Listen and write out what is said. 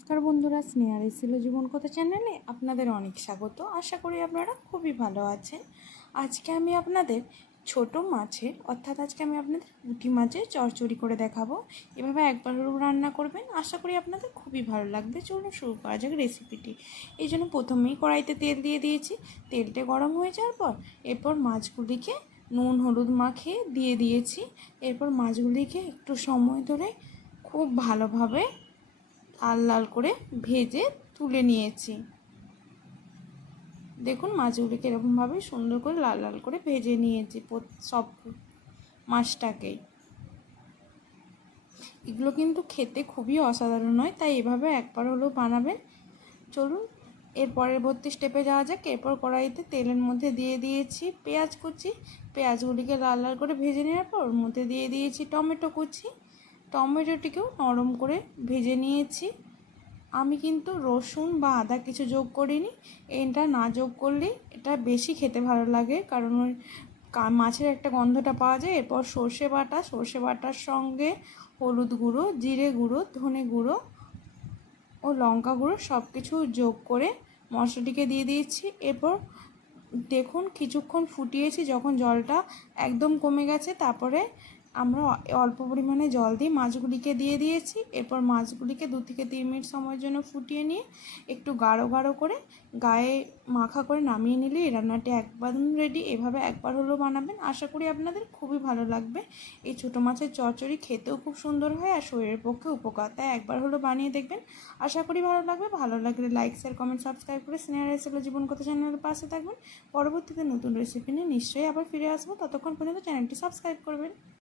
নমস্কার বন্ধুরা, স্নেহা রেসিলো জীবন কথা চ্যানেলে আপনাদের অনেক স্বাগত। আশা করি আপনারা খুবই ভালো আছেন। আজকে আমি আপনাদের ছোট মাছের, অর্থাৎ আজকে আমি আপনাদের পুঁটি মাছের চচ্চড়ি করে দেখাবো। এভাবে একবার রান্না করবেন। আশা করি আপনাদের খুবই ভালো লাগবে। চলুন শুরু করা যাক রেসিপিটি। এই জন্য প্রথমেই কড়াইতে তেল দিয়ে দিয়েছি। তেলটা গরম হয়ে যাওয়ার পর এরপর মাছগুলিকে নুন, হলুদ মাখিয়ে দিয়ে দিয়েছি। এরপর মাছগুলিকে একটু সময় ধরে খুব ভালোভাবে লাল লাল করে ভেজে তুলে নিয়েছি। দেখুন মাছগুলিকে এরকমভাবে সুন্দর করে লাল লাল করে ভেজে নিয়েছি সব মাছটাকেই। এগুলো কিন্তু খেতে খুবই অসাধারণ হয়, তাই এভাবে একবার হলেও বানাবেন। চলুন, এর পরবর্তী স্টেপে যাওয়া যাক। এরপর কড়াইতে তেলের মধ্যে দিয়ে দিয়েছি পেঁয়াজ কুচি। পেঁয়াজগুলিকে লাল লাল করে ভেজে নেওয়ার পর ওর মধ্যে দিয়ে দিয়েছি টমেটো কুচি। টমেটোটিকেও নরম করে ভেজে নিয়েছি। আমি কিন্তু রসুন বা আদা কিছু যোগ করিনি। এটা না যোগ করলে এটা বেশি খেতে ভালো লাগে, কারণ ওই মাছের একটা গন্ধটা পাওয়া যায়। এরপর সর্ষে বাটা, সর্ষে বাটার সঙ্গে হলুদ গুঁড়ো, জিরে গুঁড়ো, ধনে গুঁড়ো ও লঙ্কা গুঁড়ো সব কিছু যোগ করে মশলাটিকে দিয়ে দিয়েছি। এরপর দেখুন, কিছুক্ষণ ফুটিয়েছি, যখন জলটা একদম কমে গেছে, তারপরে আমরা অল্প পরিমাণে জল দিয়ে মাছগুলিকে দিয়ে দিয়েছি। এরপর মাছগুলিকে দু থেকে তিন মিনিট সময়ের জন্য ফুটিয়ে নিয়ে একটু গাঢ় গাঢ় করে গায়ে মাখা করে নামিয়ে নিলে এই রান্নাটি একবার রেডি এভাবে একবার হলেও বানাবেন। আশা করি আপনাদের খুবই ভালো লাগবে। এই ছোটো মাছের চচ্চড়ি খেতেও খুব সুন্দর হয় আর শরীরের পক্ষে উপকার। তাই একবার হলেও বানিয়ে দেখবেন। আশা করি ভালো লাগবে। ভালো লাগলে লাইক শেয়ার কমেন্ট সাবস্ক্রাইব করে স্নেহা রেসিপি জীবন কথা চ্যানেলের পাশে থাকবেন। পরবর্তীতে নতুন রেসিপি নিয়ে নিশ্চয়ই আবার ফিরে আসব। ততক্ষণ পর্যন্ত চ্যানেলটি সাবস্ক্রাইব করবেন।